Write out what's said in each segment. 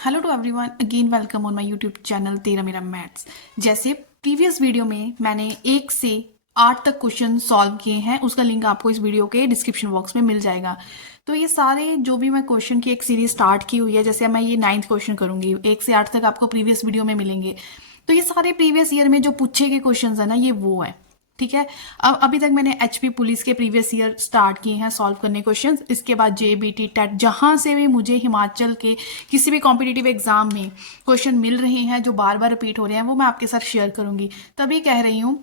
Hello to everyone, again welcome on my YouTube channel तेरा मेरा maths. जैसे previous video में मैंने 1 से 8 तक क्वेश्चन सॉल्व किए हैं, उसका लिंक आपको इस वीडियो के डिस्क्रिप्शन बॉक्स में मिल जाएगा। तो ये सारे जो भी मैं क्वेश्चन की एक सीरीज स्टार्ट की हुई है, जैसे मैं ये 9th क्वेश्चन करूंगी, 1 से 8 तक आपको प्रीवियस वीडियो में मिलेंगे। तो ये सारे प्रीवियस ईयर में जो पूछे गए क्वेश्चन है ना, ये वो है। ठीक है। अब अभी तक मैंने एचपी पुलिस के प्रीवियस ईयर स्टार्ट किए हैं सॉल्व करने क्वेश्चंस। इसके बाद जेबीटी टेट, जहां से भी मुझे हिमाचल के किसी भी कॉम्पिटिटिव एग्जाम में क्वेश्चन मिल रहे हैं जो बार बार रिपीट हो रहे हैं, वो मैं आपके साथ शेयर करूंगी। तभी कह रही हूँ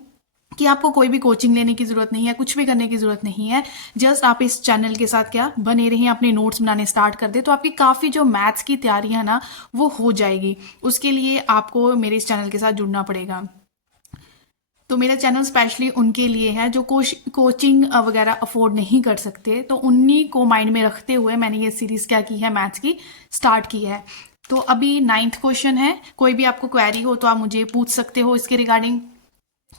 कि आपको कोई भी कोचिंग लेने की जरूरत नहीं है, कुछ भी करने की जरूरत नहीं है। जस्ट आप इस चैनल के साथ क्या बने रहिए, अपने नोट्स बनाने स्टार्ट कर दे, तो आपकी काफ़ी जो मैथ्स की तैयारी है ना, वो हो जाएगी। उसके लिए आपको मेरे इस चैनल के साथ जुड़ना पड़ेगा। तो मेरा चैनल स्पेशली उनके लिए है जो कोचिंग वगैरह अफोर्ड नहीं कर सकते। तो उन्हीं को माइंड में रखते हुए मैंने ये सीरीज क्या की है, मैथ्स की स्टार्ट की है। तो अभी 9th क्वेश्चन है। कोई भी आपको क्वेरी हो तो आप मुझे पूछ सकते हो इसके रिगार्डिंग।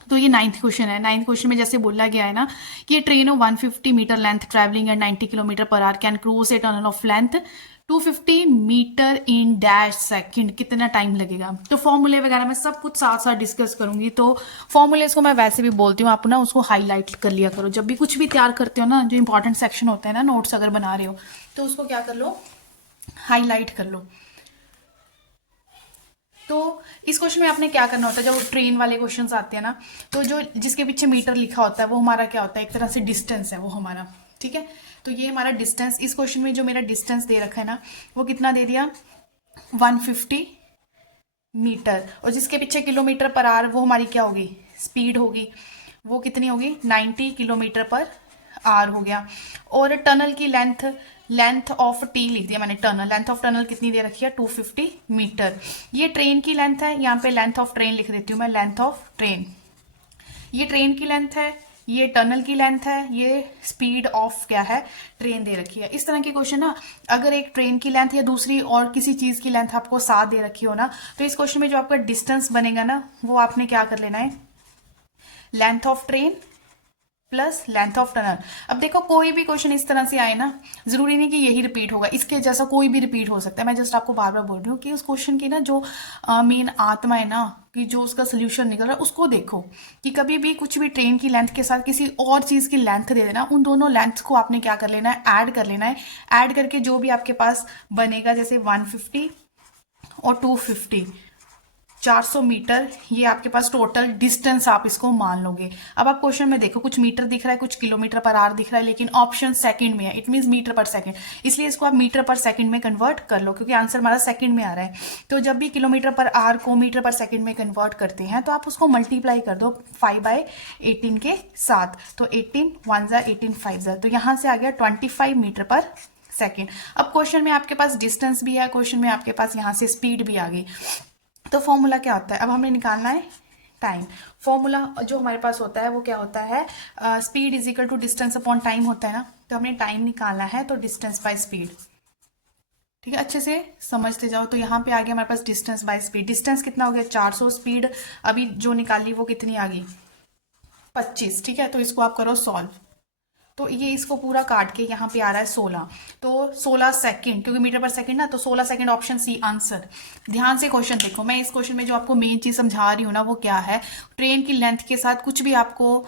तो ये 9th क्वेश्चन है। 9th क्वेश्चन में जैसे बोला गया है ना कि ये train of 150 metre length travelling at 90 kilometre per hour can cross a tunnel of length 250 metre in dash second, कितना टाइम लगेगा। तो फॉर्मूले वगैरह मैं सब कुछ साथ साथ डिस्कस करूंगी। तो फॉर्मूलेस को मैं वैसे भी बोलती हूँ, आप ना उसको हाईलाइट कर लिया करो जब भी कुछ भी तैयार करते हो ना। जो इंपॉर्टेंट सेक्शन होता है ना, नोट्स अगर बना रहे हो तो उसको क्या कर लो, हाईलाइट कर लो। तो इस क्वेश्चन में आपने क्या करना होता है, जब ट्रेन वाले क्वेश्चंस आते हैं ना, तो जो जिसके पीछे मीटर लिखा होता है वो हमारा क्या होता है, एक तरह से डिस्टेंस है वो हमारा। ठीक है। तो ये हमारा डिस्टेंस, इस क्वेश्चन में जो मेरा डिस्टेंस दे रखा है ना, वो कितना दे दिया, 150 मीटर। और जिसके पीछे किलोमीटर पर आवर, वो हमारी क्या होगी, स्पीड होगी। वो कितनी होगी, 90 किलोमीटर पर आवर हो गया। और टनल की लेंथ, लेंथ ऑफ टी लिख दिया मैंने, टनल लेंथ ऑफ टनल कितनी दे रखी है, 250 मीटर। ये ट्रेन की लेंथ है, यहाँ पे लेंथ ऑफ ट्रेन लिख देती हूँ मैं, लेंथ ऑफ ट्रेन। ये ट्रेन की लेंथ है, ये टनल की लेंथ है, ये स्पीड ऑफ क्या है, ट्रेन दे रखी है। इस तरह के क्वेश्चन ना, अगर एक ट्रेन की लेंथ या दूसरी और किसी चीज की लेंथ आपको साथ दे रखी हो ना, तो इस क्वेश्चन में जो आपका डिस्टेंस बनेगा ना, वो आपने क्या कर लेना है, length of train plus length of tunnel. अब देखो कोई भी क्वेश्चन इस तरह से आए ना, जरूरी नहीं कि यही रिपीट होगा, इसके जैसा कोई भी रिपीट हो सकता है। मैं जस्ट आपको बार बार बोल रही हूँ कि उस क्वेश्चन की ना जो मेन आत्मा है ना, कि जो उसका सोल्यूशन निकल रहा है, उसको देखो। कि कभी भी कुछ भी ट्रेन की लेंथ के साथ किसी और चीज की लेंथ दे देना, उन दोनों लेंथ को आपने क्या कर लेना है, ऐड कर लेना है। ऐड करके जो भी आपके पास बनेगा, जैसे 150 और 250, 400 मीटर, ये आपके पास टोटल डिस्टेंस आप इसको मान लोगे। अब आप क्वेश्चन में देखो, कुछ मीटर दिख रहा है, कुछ किलोमीटर पर आवर दिख रहा है, लेकिन ऑप्शन सेकंड में है, इट मींस मीटर पर सेकंड। इसलिए इसको आप मीटर पर सेकंड में कन्वर्ट कर लो, क्योंकि आंसर हमारा सेकंड में आ रहा है। तो जब भी किलोमीटर पर आवर को मीटर पर सेकंड में कन्वर्ट करते हैं, तो आप उसको मल्टीप्लाई कर दो 5/18 के साथ। तो 18 1 जा 18 5 जा, तो यहां से आ गया 25 मीटर पर सेकेंड। अब क्वेश्चन में आपके पास डिस्टेंस भी है, क्वेश्चन में आपके पास यहाँ से स्पीड भी आ गई। तो फॉर्मूला क्या होता है, अब हमें निकालना है टाइम। फॉर्मूला जो हमारे पास होता है वो क्या होता है, speed is equal to distance upon time होता है ना। तो हमने टाइम निकालना है, तो डिस्टेंस बाय स्पीड। ठीक है, अच्छे से समझते जाओ। तो यहाँ पे आ गया हमारे पास डिस्टेंस बाय स्पीड। डिस्टेंस कितना हो गया, 400। स्पीड अभी जो निकाली वो कितनी आ गई, 25। ठीक है, तो इसको आप करो सॉल्व। तो ये इसको पूरा काट के यहाँ पे आ रहा है 16। तो 16 सेकंड, क्योंकि मीटर पर सेकंड ना, तो 16 सेकंड, ऑप्शन सी आंसर। ध्यान से क्वेश्चन देखो, मैं इस क्वेश्चन में जो आपको मेन चीज समझा रही हूँ ना, वो क्या है, ट्रेन की लेंथ के साथ कुछ भी आपको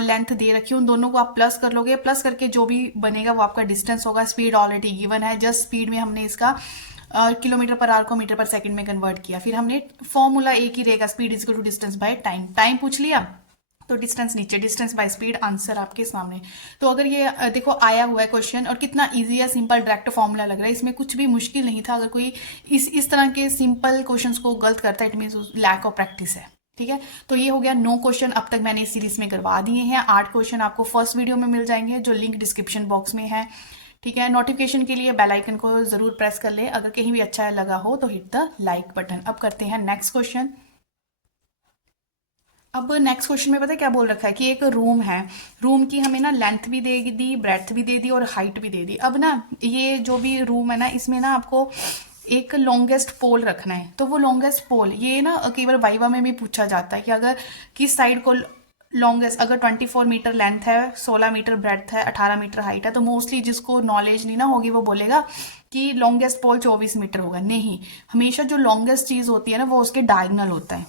लेंथ दे रखी है, उन दोनों को आप प्लस कर लोगे। प्लस करके जो भी बनेगा वो आपका डिस्टेंस होगा। स्पीड ऑलरेडी गिवन है, जस्ट स्पीड में हमने इसका किलोमीटर पर आवर को मीटर पर सेकंड में कन्वर्ट किया। फिर हमने फॉर्मूला एक ही रहेगा, speed is equal to distance by time. Time पूछ लिया तो डिस्टेंस नीचे, डिस्टेंस बाय स्पीड, आंसर आपके सामने। तो अगर ये देखो आया हुआ है क्वेश्चन, और कितना इजी है, सिंपल डायरेक्ट फॉर्मूला लग रहा है, इसमें कुछ भी मुश्किल नहीं था। अगर कोई इस तरह के सिंपल क्वेश्चंस को गलत करता है, it mean lack of practice है। ठीक है, तो ये हो गया 9 क्वेश्चन अब तक मैंने इस सीरीज में करवा दिए हैं। 8 क्वेश्चन आपको फर्स्ट वीडियो में मिल जाएंगे, जो लिंक डिस्क्रिप्शन बॉक्स में है। ठीक है, नोटिफिकेशन के लिए बेल आइकन को जरूर प्रेस कर ले। अगर कहीं भी अच्छा लगा हो तो हिट द लाइक बटन। अब करते हैं नेक्स्ट क्वेश्चन। अब नेक्स्ट क्वेश्चन में पता है क्या बोल रखा है, कि एक रूम है, रूम की हमें ना लेंथ भी दे दी, ब्रेथ भी दे दी, और हाइट भी दे दी। अब ना ये जो भी रूम है ना, इसमें ना आपको एक लॉन्गेस्ट पोल रखना है। तो वो लॉन्गेस्ट पोल, ये ना कई बार वाइवा में भी पूछा जाता है कि अगर किस साइड को लॉन्गेस्ट, अगर 24 मीटर लेंथ है, 16 मीटर ब्रेथ है, 18 मीटर हाइट है, तो मोस्टली जिसको नॉलेज नहीं ना होगी वो बोलेगा कि लॉन्गेस्ट पोल 24 मीटर होगा, नहीं, हमेशा जो लॉन्गेस्ट चीज होती है ना वो उसके डायगनल होता है,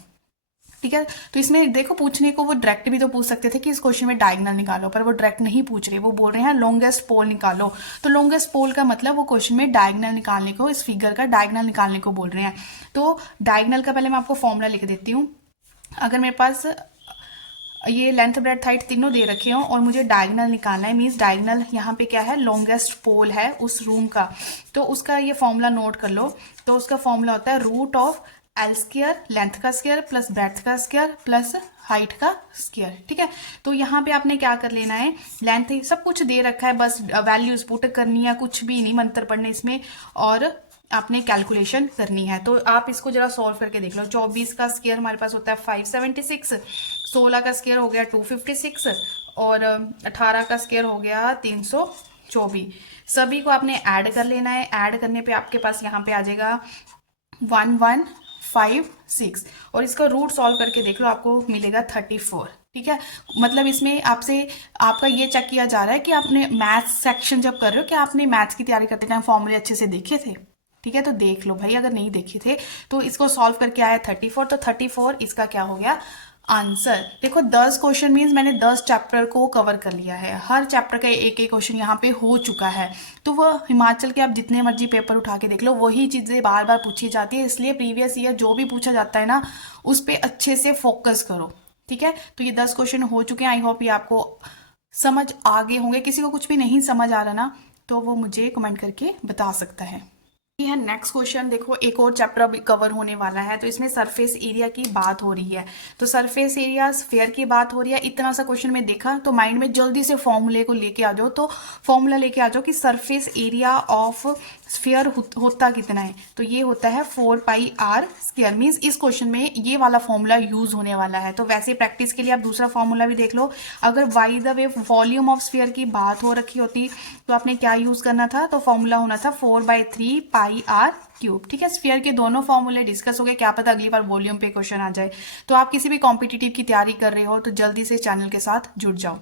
ठीक है। तो इसमें देखो पूछने को वो डायरेक्ट भी तो पूछ सकते थे कि इस क्वेश्चन में डायगोनल निकालो, पर वो डायरेक्ट नहीं पूछ रहे, वो बोल रहे हैं लॉन्गेस्ट पोल निकालो। तो लॉन्गेस्ट पोल का मतलब वो क्वेश्चन में डायगोनल निकालने को, इस फिगर का डायगोनल निकालने को बोल रहे हैं। तो डायगोनल का पहले मैं आपको फॉर्मूला लिख देती हूँ। अगर मेरे पास ये लेंथ ब्रेड्थ हाइट तीनों दे रखे हो और मुझे डायगोनल निकालना है, मीन्स डायगोनल यहाँ पे क्या है, लॉन्गेस्ट पोल है उस रूम का, तो उसका ये फॉर्मूला नोट कर लो। तो उसका फॉर्मूला होता है root of L square, length का स्क्वायर प्लस ब्रेड्थ का स्क्वायर प्लस हाइट का स्क्वायर, ठीक है। तो यहाँ पे आपने क्या कर लेना है, लेंथ सब कुछ दे रखा है, बस वैल्यूज पुट करनी है, कुछ भी नहीं मंत्र पढ़ने इसमें, और आपने कैलकुलेशन करनी है। तो आप इसको जरा सॉल्व करके देख लो। 24 का स्क्वायर हमारे पास होता है 576, 16 का स्क्वायर हो गया 256 और 18 का स्क्वायर हो गया 324। सभी को आपने ऐड कर लेना है। ऐड करने पे आपके पास यहाँ पे आ जाएगा 1156 और इसका रूट सॉल्व करके देख लो, आपको मिलेगा 34, ठीक है। मतलब इसमें आपसे आपका ये चेक किया जा रहा है कि आपने मैथ्स सेक्शन जब कर रहे हो कि आपने मैथ्स की तैयारी करते टाइम फॉर्मूले अच्छे से देखे थे, ठीक है। तो देख लो भाई, अगर नहीं देखे थे तो इसको सॉल्व करके आया 34, तो 34 इसका क्या हो गया आंसर। देखो 10 क्वेश्चन मीन्स मैंने 10 चैप्टर को कवर कर लिया है, हर चैप्टर का एक एक क्वेश्चन यहाँ पे हो चुका है। तो वो हिमाचल के आप जितने मर्जी पेपर उठा के देख लो, वही चीजें बार बार पूछी जाती है, इसलिए प्रीवियस ईयर जो भी पूछा जाता है ना उस पर अच्छे से फोकस करो, ठीक है। तो ये 10 क्वेश्चन हो चुके हैं, आई होप ये आपको समझ आ गए होंगे। किसी को कुछ भी नहीं समझ आ रहा ना तो वो मुझे कमेंट करके बता सकता है। ये है नेक्स्ट क्वेश्चन। देखो एक और चैप्टर अभी कवर होने वाला है, तो इसमें सरफेस एरिया की बात हो रही है। तो सरफेस एरिया स्फीयर की बात हो रही है। इतना सा क्वेश्चन में देखा तो माइंड में जल्दी से फॉर्मूले को लेके आ जाओ। तो फॉर्मूला लेके आ जाओ कि सरफेस एरिया ऑफ स्फीयर होता कितना है। तो ये होता है 4πr स्क्वायर। मीन्स इस क्वेश्चन में ये वाला फॉर्मूला यूज होने वाला है। तो वैसे प्रैक्टिस के लिए आप दूसरा फॉर्मूला भी देख लो। अगर by the way volume of sphere की बात हो रखी होती तो आपने क्या यूज करना था, तो फॉर्मूला होना था 4/3πr³, ठीक है। स्फीयर के दोनों फॉर्मूले डिस्कस हो गए, क्या पता अगली बार वॉल्यूम पे क्वेश्चन आ जाए। तो आप किसी भी कॉम्पिटिटिव की तैयारी कर रहे हो तो जल्दी से चैनल के साथ जुड़ जाओ।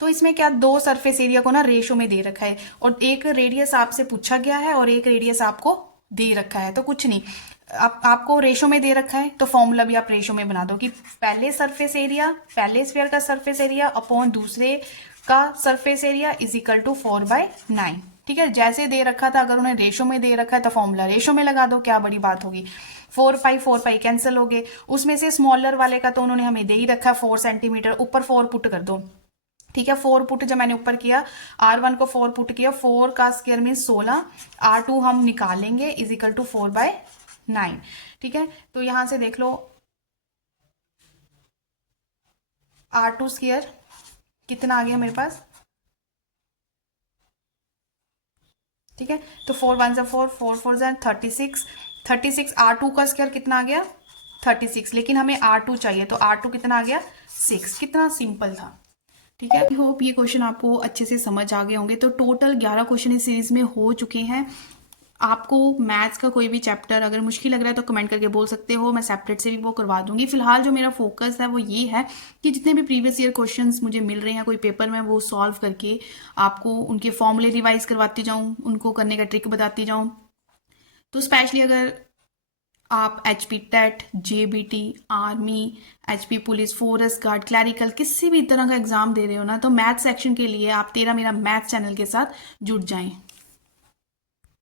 तो इसमें क्या, दो सरफेस एरिया को ना रेशो में दे रखा है और एक रेडियस आपसे पूछा गया है और एक रेडियस आपको दे रखा है। तो कुछ नहीं, आपको रेशो में दे रखा है तो फॉर्मूला भी आप रेशो में बना दो कि पहले सरफेस एरिया, पहले स्फीयर का सरफेस एरिया अपॉन दूसरे का surface area is equal to 4/9, ठीक है। जैसे दे रखा था, अगर उन्हें रेशो में दे रखा है तो फॉर्मूला रेशो में लगा दो, क्या बड़ी बात होगी। 4π कैंसिल हो गए। उसमें से स्मॉलर वाले का तो उन्होंने हमें दे ही रखा है 4 सेंटीमीटर, ऊपर 4 पुट कर दो, ठीक है। 4 पुट जब मैंने ऊपर किया, R1 को 4 पुट किया, 4 का स्क्वायर मीन 16, R2 हम निकालेंगे इज इक्वल टू 4/9, ठीक है। तो यहां से देख लो R2 स्क्वायर कितना आ गया मेरे पास, ठीक है। तो 4 1 जा 4, 4 4 जा 36, 36 R2 का स्क्वायर कितना आ गया 36, लेकिन हमें R2 चाहिए तो R2 कितना आ गया 6। कितना सिंपल था, ठीक है। आई होप ये क्वेश्चन आपको अच्छे से समझ आ गए होंगे। तो टोटल 11 क्वेश्चन इस सीरीज में हो चुके हैं। आपको मैथ्स का कोई भी चैप्टर अगर मुश्किल लग रहा है तो कमेंट करके बोल सकते हो, मैं सेपरेट से भी वो करवा दूंगी। फिलहाल जो मेरा फोकस है वो ये है कि जितने भी प्रीवियस ईयर क्वेश्चंस मुझे मिल रहे हैं कोई पेपर में, वो सॉल्व करके आपको उनके फॉर्मूले रिवाइज करवाती जाऊँ, उनको करने का ट्रिक बताती जाऊँ। तो स्पेशली अगर आप HP TET, JBT, army, HP police, forest guard, clerical किसी भी तरह का एग्जाम दे रहे हो ना, तो मैथ सेक्शन के लिए आप तेरा मेरा मैथ चैनल के साथ जुड़ जाएं।